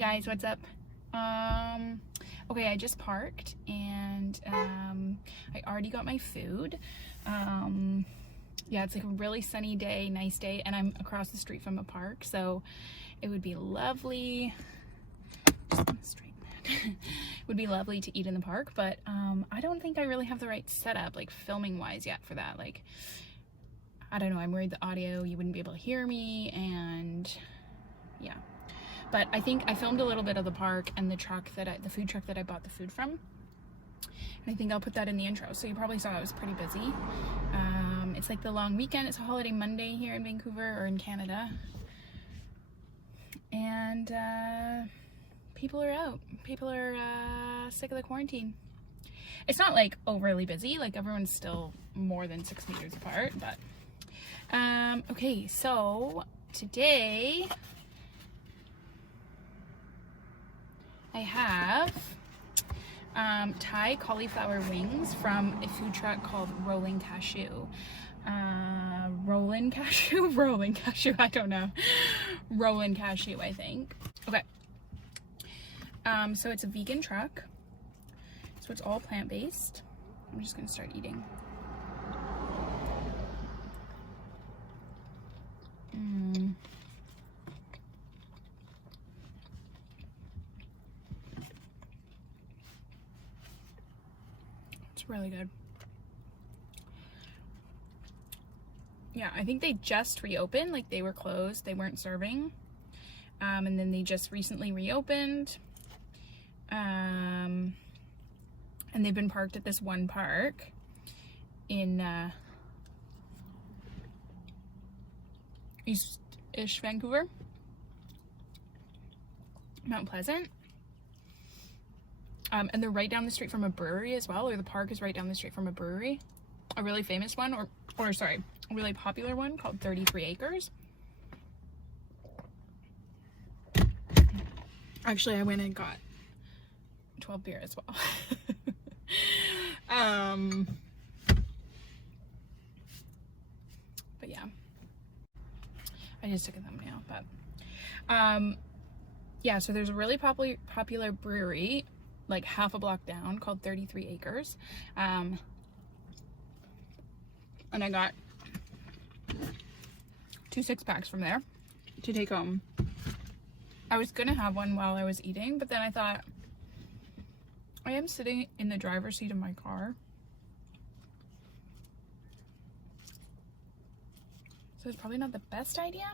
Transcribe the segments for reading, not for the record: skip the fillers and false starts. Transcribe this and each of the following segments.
guys, what's up? Okay, I just parked and I already got my food. Yeah, it's like a really sunny day, nice day, and I'm across the street from a park, so it would be lovely. Just gonna straighten that. It would be lovely to eat in the park, but I don't think I really have the right setup, like filming wise, yet for that. Like, I don't know, I'm worried the audio, you wouldn't be able to hear me, and yeah. But I think I filmed a little bit of the park and the food truck that I bought the food from. And I think I'll put that in the intro. So you probably saw I was pretty busy. It's like the long weekend. It's a holiday Monday here in Vancouver, or in Canada. And people are out. People are sick of the quarantine. It's not like overly busy. Like everyone's still more than 6 meters apart. But okay, so today I have Thai cauliflower wings from a food truck called Rolling Cashew. Rolling Cashew, I don't know. Rolling Cashew, I think. Okay. So it's a vegan truck. So it's all plant-based. I'm just gonna start eating. It's really good. Yeah, I think they just reopened. Like, they were closed, they weren't serving, and then they just recently reopened, and they've been parked at this one park in East-ish Vancouver, Mount Pleasant. And they're right down the street from a brewery as well, or the park is right down the street from a brewery. A really famous one, or sorry, a really popular one called 33 Acres. Actually, I went and got 12 beer as well. But yeah, I just took a thumbnail, but yeah, so there's a really popular brewery like half a block down called 33 Acres. And I got 2 6-packs from there to take home. I was gonna have one while I was eating, but then I thought, I am sitting in the driver's seat of my car, so it's probably not the best idea.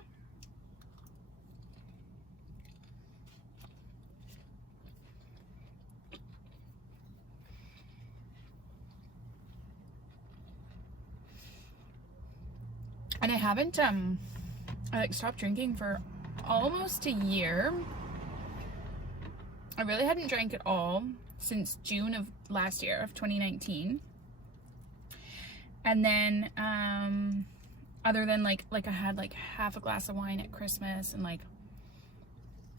And I haven't, I like stopped drinking for almost a year. I really hadn't drank at all since June of last year, of 2019. And then, other than like I had like half a glass of wine at Christmas and like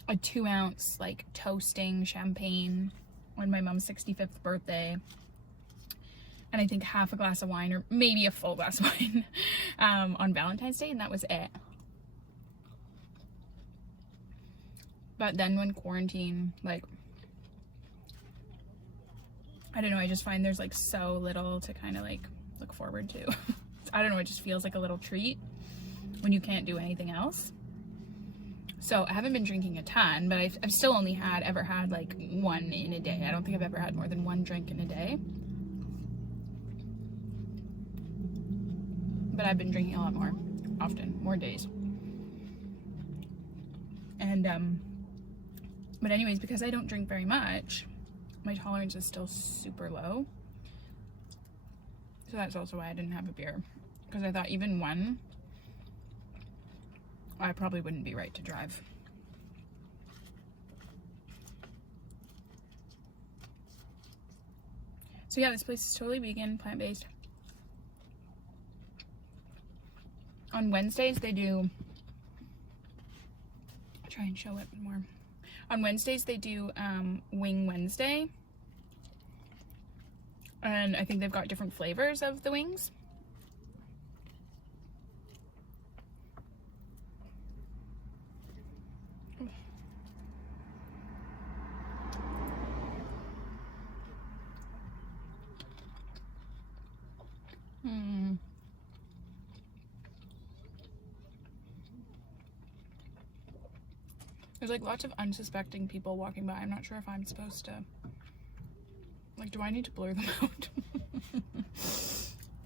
a 2-ounce like toasting champagne on my mom's 65th birthday. And I think half a glass of wine, or maybe a full glass of wine, on Valentine's Day, and that was it. But then when quarantine, like, I don't know, I just find there's like so little to kind of like look forward to. I don't know, it just feels like a little treat when you can't do anything else. So I haven't been drinking a ton, but I've still only ever had like one in a day. I don't think I've ever had more than one drink in a day. But I've been drinking a lot more often, more days. And but anyways, because I don't drink very much, my tolerance is still super low. So that's also why I didn't have a beer, because I thought even one, I probably wouldn't be right to drive. So yeah, this place is totally vegan, plant-based. On Wednesdays they do, I'll try and show it more. On Wednesdays they do Wing Wednesday. And I think they've got different flavors of the wings. There's like lots of unsuspecting people walking by. I'm not sure if I'm supposed to, like, do I need to blur them out?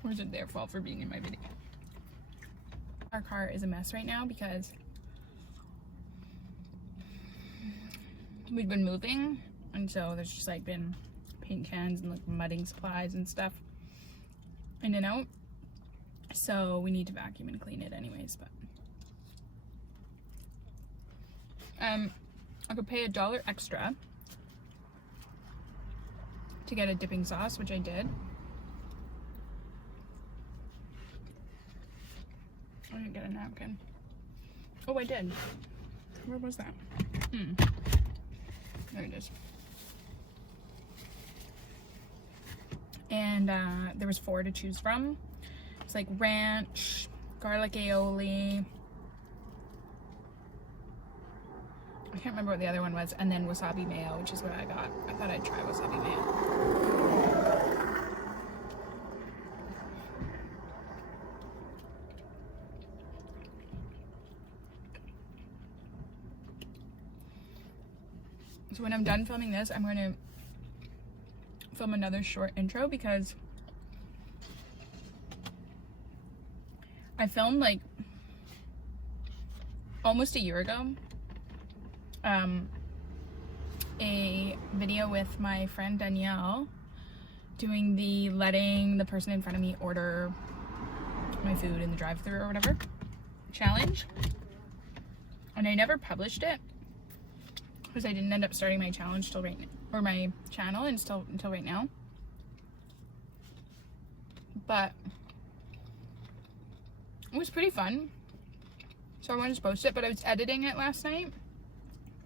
Or is it their fault for being in my video? Our car is a mess right now because we've been moving, and so there's just like been paint cans and like mudding supplies and stuff in and out. So we need to vacuum and clean it anyways, but I could pay $1 extra to get a dipping sauce, which I did. I didn't get a napkin. Oh, I did. Where was that? There it is. And there was 4 to choose from. It's like ranch, garlic aioli. I can't remember what the other one was. And then wasabi mayo, which is what I got. I thought I'd try wasabi mayo. So when I'm done filming this, I'm going to film another short intro because I filmed like almost a year ago a video with my friend Danielle doing the letting the person in front of me order my food in the drive-thru or whatever challenge, and I never published it because I didn't end up starting my challenge till right now, or my channel until right now. But it was pretty fun, so I wanted to post it. But I was editing it last night.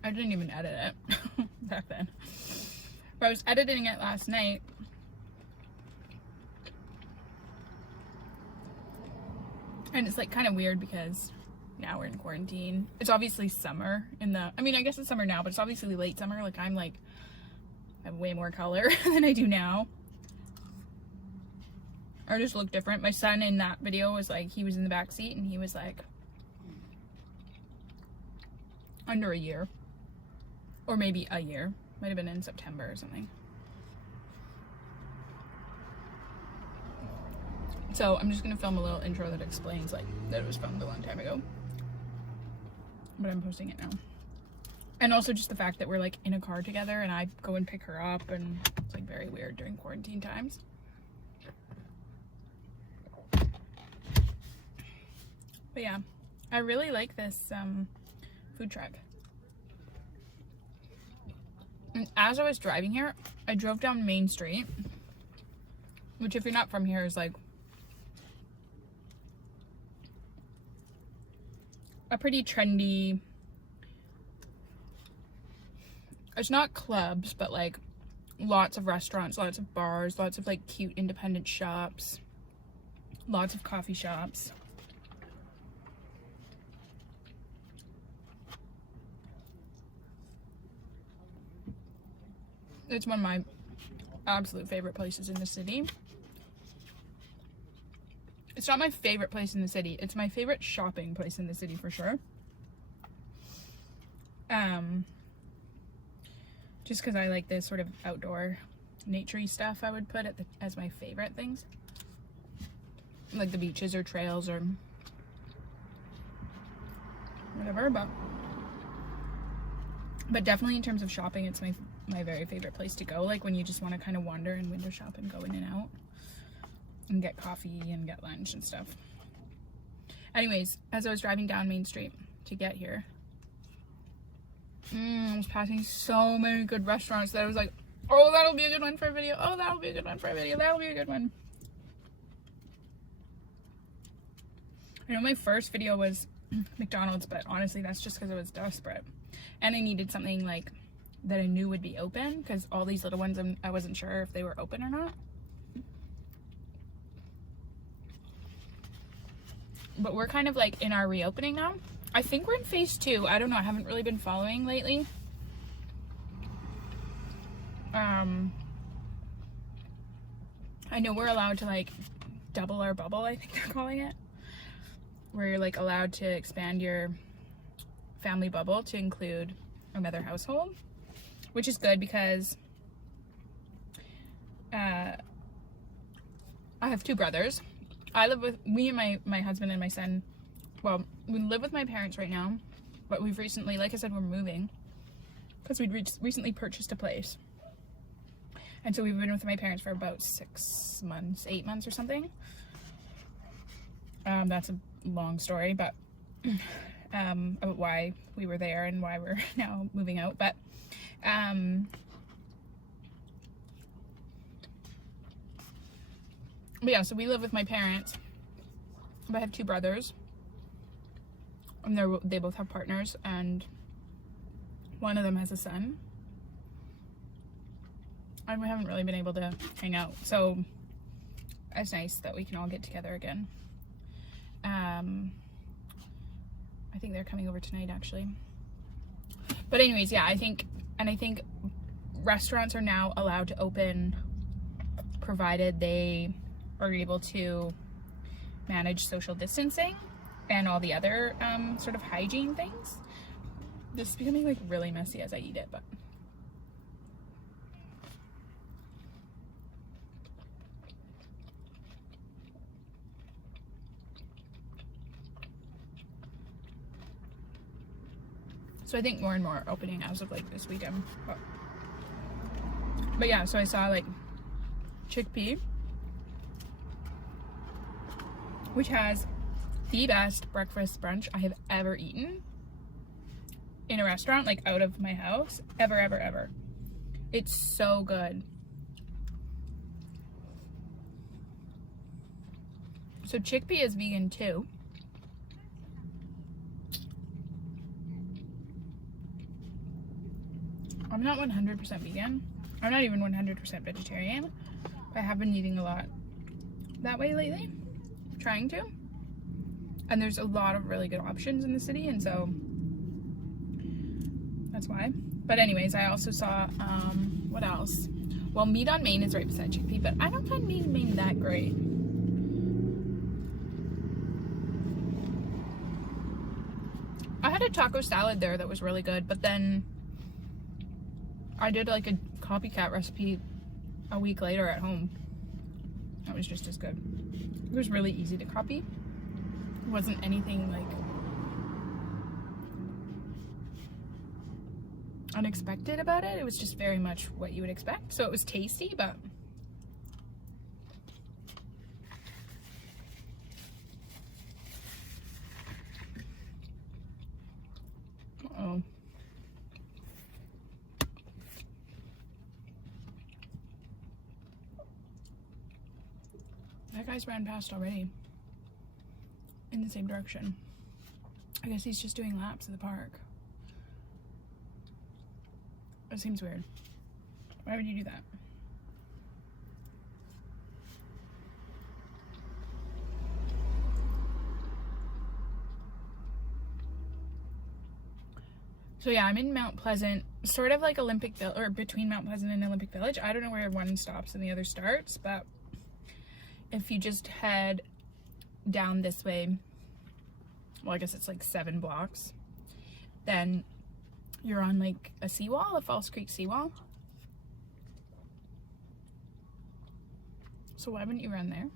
I didn't even edit it back then, but I was editing it last night, and it's like kind of weird because now we're in quarantine. It's obviously summer I mean, I guess it's summer now, but it's obviously late summer. Like I have way more color than I do now. I just look different. My son in that video was like, he was in the back seat and he was like under a year, or maybe a year. Might have been in September or something. So I'm just gonna film a little intro that explains like that it was filmed a long time ago, but I'm posting it now. And also just the fact that we're like in a car together and I go and pick her up, and it's like very weird during quarantine times. But yeah, I really like this food truck. And as I was driving here, I drove down Main Street, which if you're not from here is like a pretty trendy, it's not clubs, but like lots of restaurants, lots of bars, lots of like cute independent shops, lots of coffee shops. It's one of my absolute favorite places in the city. It's not my favorite place in the city. It's my favorite shopping place in the city for sure. Just because I like this sort of outdoor, naturey stuff, I would put as my favorite things. Like the beaches or trails or whatever, but definitely in terms of shopping, it's my very favorite place to go. Like when you just want to kind of wander and window shop and go in and out and get coffee and get lunch and stuff. Anyways, as I was driving down Main Street to get here, I was passing so many good restaurants that I was like, oh, that'll be a good one for a video. Oh, that'll be a good one for a video. That'll be a good one. I know my first video was McDonald's, but honestly, that's just because I was desperate. And I needed something like that I knew would be open, because all these little ones, I wasn't sure if they were open or not. But we're kind of like in our reopening now. I think we're in phase 2. I don't know. I haven't really been following lately. I know we're allowed to like double our bubble, I think they're calling it. Where you're like allowed to expand your family bubble to include another household, which is good because I have two brothers. I live with me and my husband and my son. Well, we live with my parents right now, but we've recently, like I said, we're moving because we'd recently purchased a place. And so we've been with my parents for about 6 months, 8 months or something. That's a long story, but about why we were there and why we're now moving out. But yeah, so we live with my parents. But I have two brothers, and they both have partners, and one of them has a son. And we haven't really been able to hang out, so it's nice that we can all get together again. I think they're coming over tonight, actually. But anyways, yeah, I think restaurants are now allowed to open provided they are able to manage social distancing and all the other sort of hygiene things. This is becoming like really messy as I eat it, but so I think more and more are opening as of like this weekend. But yeah, so I saw like Chickpea, which has the best breakfast brunch I have ever eaten in a restaurant, like out of my house, ever. It's so good. So Chickpea is vegan too. I'm not 100% vegan. I'm not even 100% vegetarian. But I have been eating a lot that way lately. Trying to. And there's a lot of really good options in the city, and so that's why. But anyways, I also saw, what else? Well, Meat on Main is right beside Chickpea, but I don't find Meat on Main that great. I had a taco salad there that was really good, but then I did like a copycat recipe a week later at home. That was just as good. It was really easy to copy. It wasn't anything like unexpected about it. It was just very much what you would expect. So it was tasty, but uh-oh. That guy's ran past already in the same direction. I guess he's just doing laps of the park. That seems weird. Why would you do that? So yeah, I'm in Mount Pleasant, sort of like Olympic Village, or between Mount Pleasant and Olympic Village. I don't know where one stops and the other starts, but if you just head down this way, well, I guess it's like 7 blocks, then you're on like a seawall, a False Creek seawall. So why wouldn't you run there?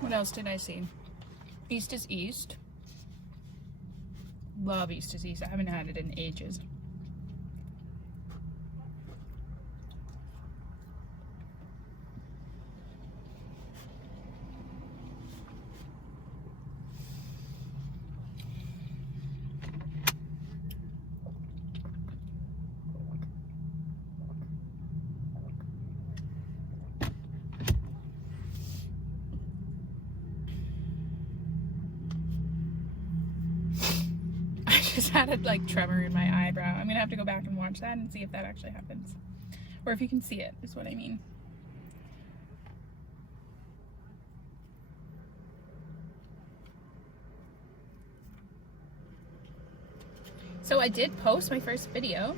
What else did I see? East is East. Love East is East. I haven't had it in ages. Just had a like tremor in my eyebrow. I'm gonna have to go back and watch that and see if that actually happens, or if you can see it is what I mean. So I did post my first video.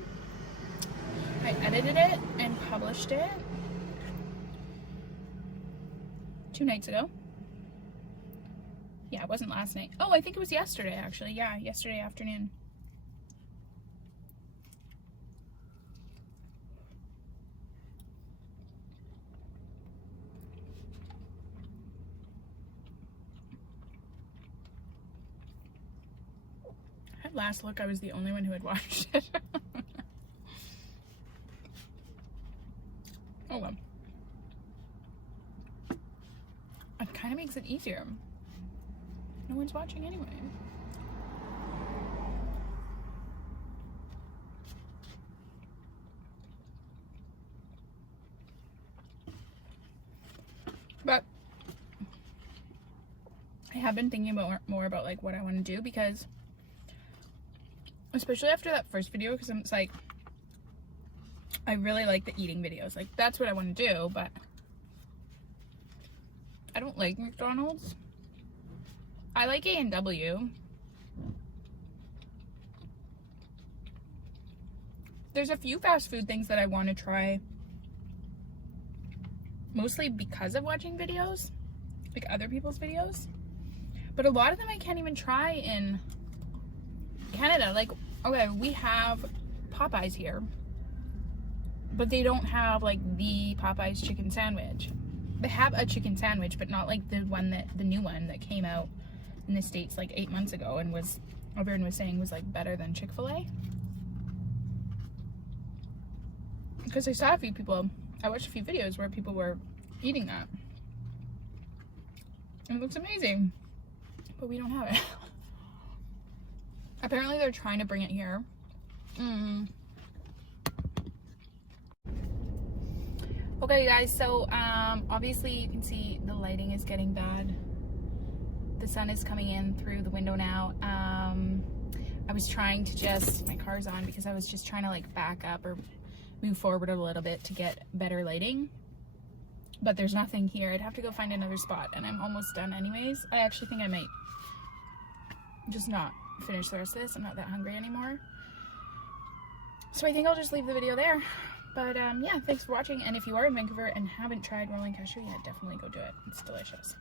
I edited it and published it 2 nights ago. Yeah, it wasn't last night. Oh, I think it was yesterday, actually. Yeah, yesterday afternoon. At last look, I was the only one who had watched it. Oh well. It kind of makes it easier. No one's watching anyway. But I have been thinking more about like what I want to do, because especially after that first video, because I'm like, I really like the eating videos. Like, that's what I want to do, but I don't like McDonald's. I like A&W. There's a few fast food things that I want to try, mostly because of watching videos, like other people's videos. But a lot of them I can't even try in Canada. Like, okay, we have Popeyes here, but they don't have like the Popeyes chicken sandwich. They have a chicken sandwich, but not like the new one that came out in the States like 8 months ago and everyone was saying was like better than Chick-fil-A. Because I saw a few people, I watched a few videos where people were eating that. It looks amazing, but we don't have it. Apparently they're trying to bring it here. Okay guys, so obviously you can see the lighting is getting bad. The sun is coming in through the window now. I was trying to my car's on because I was just trying to like back up or move forward a little bit to get better lighting. But there's nothing here. I'd have to go find another spot, and I'm almost done anyways. I actually think I might just not finish the rest of this. I'm not that hungry anymore. So I think I'll just leave the video there. But yeah, thanks for watching. And if you are in Vancouver and haven't tried rolling cashew yet, definitely go do it. It's delicious.